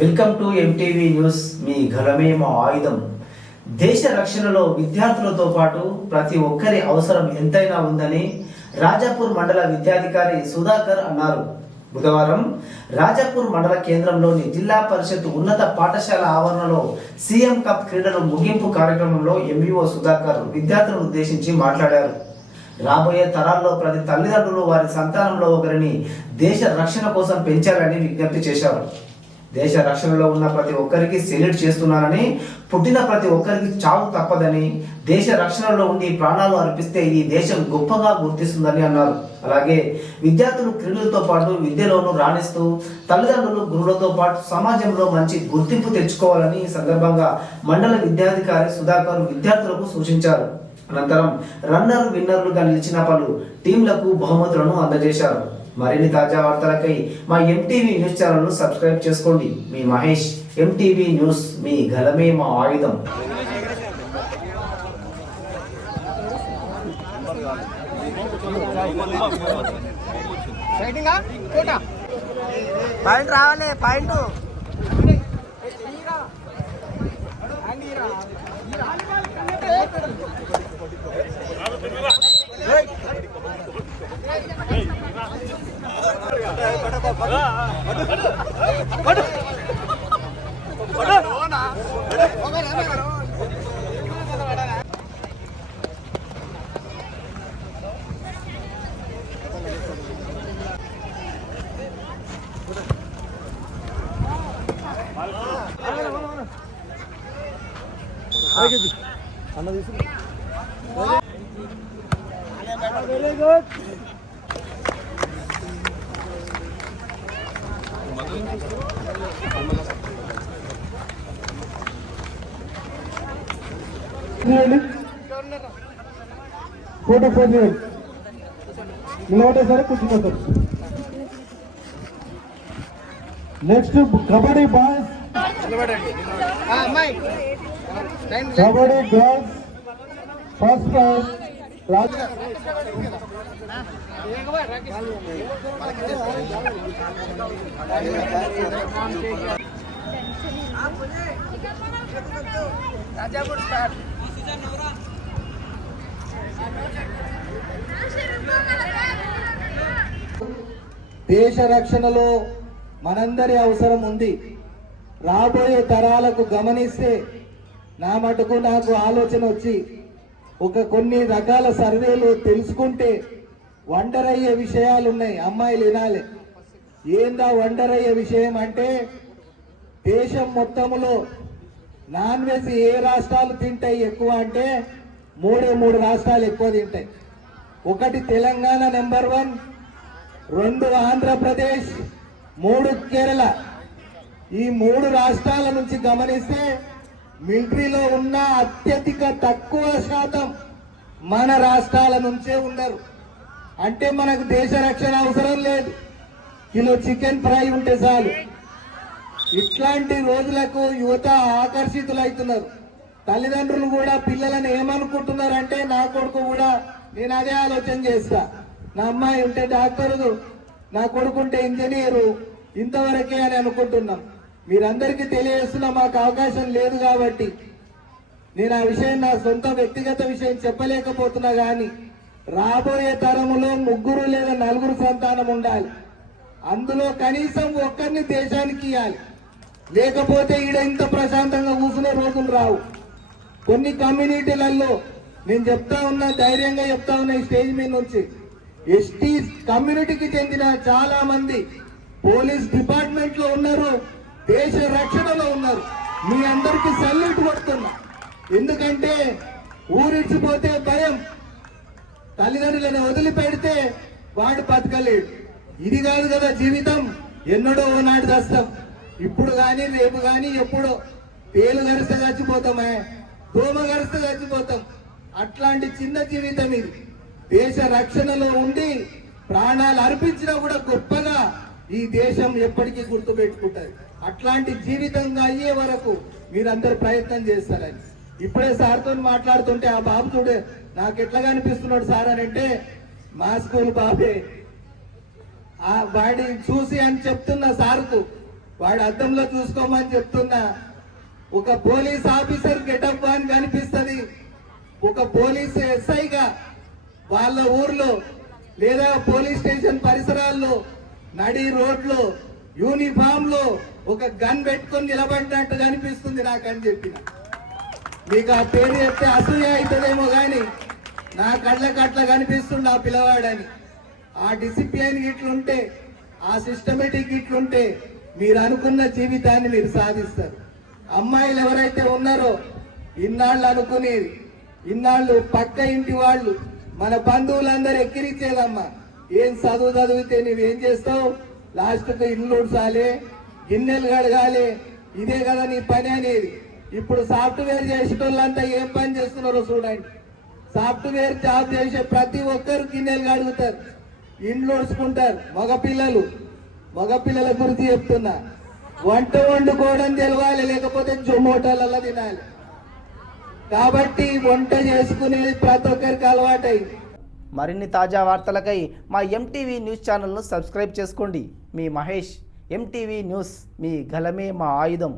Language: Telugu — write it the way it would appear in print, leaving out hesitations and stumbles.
Welcome to MTV news. మీ గలమే మా ఆయుధం. దేశ రక్షణలో విద్యార్థులతో పాటు ప్రతి ఒక్కరి అవసరం ఎంతైనా ఉందని రాజాపూర్ మండల విద్యాధికారి సుధాకర్ అన్నారు. బుధవారం రాజాపూర్ మండల కేంద్రంలోని జిల్లా పరిషత్ ఉన్నత పాఠశాల ఆవరణలో సీఎం కప్ క్రీడలు ముగింపు కార్యక్రమంలో ఎంఈఓ సుధాకర్ విద్యార్థులను ఉద్దేశించి మాట్లాడారు. రాబోయే తరాల్లో ప్రతి తల్లిదండ్రులు వారి సంతానంలో ఒకరిని దేశ రక్షణ కోసం పెంచాలని విజ్ఞప్తి చేశారు. దేశ రక్షణలో ఉన్న ప్రతి ఒక్కరికి సెల్యూట్ చేస్తున్నానని, పుట్టిన ప్రతి ఒక్కరికి చావు తప్పదని, దేశ రక్షణలో ఉండి ప్రాణాలు అర్పిస్తే ఈ దేశం గొప్పగా గుర్తిస్తుందని అన్నారు. అలాగే విద్యార్థులు క్రీడలతో పాటు విద్యలోనూ రాణిస్తూ తల్లిదండ్రులు గురువులతో పాటు సమాజంలో మంచి గుర్తింపు తెచ్చుకోవాలని ఈ సందర్భంగా మండల విద్యాధికారి సుధాకర్ విద్యార్థులకు సూచించారు. అనంతరం రన్నర్ విన్నర్లుగా నిలిచిన పలు టీంలకు బహుమతులను అందజేశారు. మరిన్ని తాజా వార్తలకై మా ఎంటీవీ న్యూస్ ఛానల్ను సబ్స్క్రైబ్ చేసుకోండి. మీ మహేష్, ఎంటీవీ న్యూస్, మీ గలమే మా ఆయుధం. పాయింట్ రావాలి, point very good. Photo photo నిలబడేసరి కూర్చుంటారు. Next kabaddi boys, kabaddi girls first prize Raju. Rajapur start. దేశ రక్షణలో మనందరి అవసరం ఉంది. రాబోయే తరాలకు గమనిస్తే నా మటుకు నాకు ఆలోచన వచ్చి కొన్ని రకాల సర్వేలు తెలుసుకుంటే వండర్ అయ్యే విషయాలు ఉన్నాయి. అమ్మాయిలు వినాలి. ఏందా వండర్ అయ్యే విషయం అంటే, దేశం మొత్తములో నాన్ వెజ్ ఏ రాష్ట్రాలు తింటాయి ఎక్కువ అంటే మూడు రాష్ట్రాలు ఎక్కువ తింటాయి. ఒకటి తెలంగాణ నెంబర్ 1, 2 ఆంధ్రప్రదేశ్, 3 కేరళ. ఈ 3 రాష్ట్రాల నుంచి గమనిస్తే మిలిటరీలో ఉన్న అత్యధిక తక్కువ శాతం మన రాష్ట్రాల నుంచే ఉన్నారు. అంటే మనకు దేశ రక్షణ అవసరం లేదు. కిలో చికెన్ ఫ్రై ఉంటే చాలు. ఇట్లాంటి రోజులకు యువత ఆకర్షితులవుతున్నారు. తల్లిదండ్రులు కూడా పిల్లలను ఏమనుకుంటున్నారంటే, నా కొడుకు కూడా నేను అదే ఆలోచన చేస్తా, నా అమ్మాయి ఉంటే డాక్టరు, నా కొడుకు ఉంటే ఇంజనీరు, ఇంతవరకే అని అనుకుంటున్నాం. మీరందరికీ తెలియజేస్తున్నా, మాకు అవకాశం లేదు కాబట్టి నేను ఆ విషయం నా సొంత వ్యక్తిగత విషయం చెప్పలేకపోతున్నా. కానీ రాబోయే తరములో 3 లేదా 4 సంతానం ఉండాలి. అందులో కనీసం ఒక్కరిని దేశానికి ఇవ్వాలి. లేకపోతే ఈడ ఇంత ప్రశాంతంగా కూర్చునే రోజులు రావు. కొన్ని కమ్యూనిటీలలో నేను చెప్తా ఉన్నా, ధైర్యంగా చెప్తా ఉన్నా ఈ స్టేజ్ మీద నుంచి, ఎస్టీ కమ్యూనిటీకి చెందిన చాలా మంది పోలీస్ డిపార్ట్మెంట్ లో ఉన్నారు, దేశ రక్షణలో ఉన్నారు. మీ అందరికీ సల్యూట్ కొడుతున్నా. ఎందుకంటే ఊరిచ్చిపోతే భయం, తల్లిదండ్రులను వదిలిపెడితే వాడు బతకలేడు. ఇది కాదు కదా జీవితం, ఎన్నడో ఓనాడు దస్తాం. ఇప్పుడు కానీ రేపు కానీ ఎప్పుడో పేలు గరిస్తే చచ్చిపోతామే, దోమ గరిస్తే చచ్చిపోతాం. అట్లాంటి చిన్న జీవితం ఇది. దేశ రక్షణలో ఉండి ప్రాణాలు అర్పించినా కూడా గొప్పగా ఈ దేశం ఎప్పటికీ గుర్తుపెట్టుకుంటుంది. అట్లాంటి జీవితంగా అయ్యే వరకు మీరందరూ ప్రయత్నం చేస్తారని. ఇప్పుడే సార్తో మాట్లాడుతుంటే ఆ బాబు చూడే నాకు ఎట్లా కనిపిస్తున్నాడు సార్ అని అంటే, మా స్కూల్ బాబే. వాడిని చూసి అని చెప్తున్న సార్కు వాడు అద్దంలో చూసుకోమని చెప్తున్నా. ఒక పోలీస్ ఆఫీసర్ గెటప్ అని కనిపిస్తుంది. ఒక పోలీస్ ఎస్ఐగా వాళ్ళ ఊర్లో లేదా పోలీస్ స్టేషన్ పరిసరాల్లో నడి రోడ్లో యూనిఫామ్ లో ఒక గన్ పెట్టుకొని నిలబడినట్టు కనిపిస్తుంది నాకని చెప్పిన. మీకు ఆ పేరు చెప్తే అసూయ అవుతుందేమో కానీ నా కళ్ళకి అట్లా కనిపిస్తుంది ఆ పిల్లవాడని. ఆ డిసిప్లిన్ ఇట్లుంటే, ఆ సిస్టమేటిక్ ఇట్లుంటే మీరు అనుకున్న జీవితాన్ని మీరు సాధిస్తారు. అమ్మాయిలు ఎవరైతే ఉన్నారో ఇన్నాళ్ళు అనుకునేది, ఇన్నాళ్ళు పక్క ఇంటి వాళ్ళు మన బంధువులందరూ ఎక్కిరిచ్చేదమ్మా, ఏం చదువు చదివితే నువ్వేం చేస్తావు, లాస్ట్కు ఇల్లు ఉడ్చాలి, గిన్నెలు కడగాలి, ఇదే కదా నీ పని అనేది. ఇప్పుడు సాఫ్ట్వేర్ చేసేటోళ్ళంతా ఏం పని చేస్తున్నారో చూడండి. సాఫ్ట్వేర్ జాబ్ చేసే ప్రతి ఒక్కరు గిన్నెలు కడుగుతారు, ఇండ్లు ఉడుచుకుంటారు. మగపిల్లల గురించి చెప్తున్నా, వంట వండుకోవడం తెలవాలి, లేకపోతే జొమాటోలలో తినాలి. కాబట్టి వంట చేసుకునేది ప్రతి ఒక్కరికి అలవాటైంది. మరిన్ని తాజా వార్తలకై మా ఎంటీవీ న్యూస్ ఛానల్ను సబ్స్క్రైబ్ చేసుకోండి. మీ మహేష్. ఎంటీవీ న్యూస్, మీ గలమే మా ఆయుధం.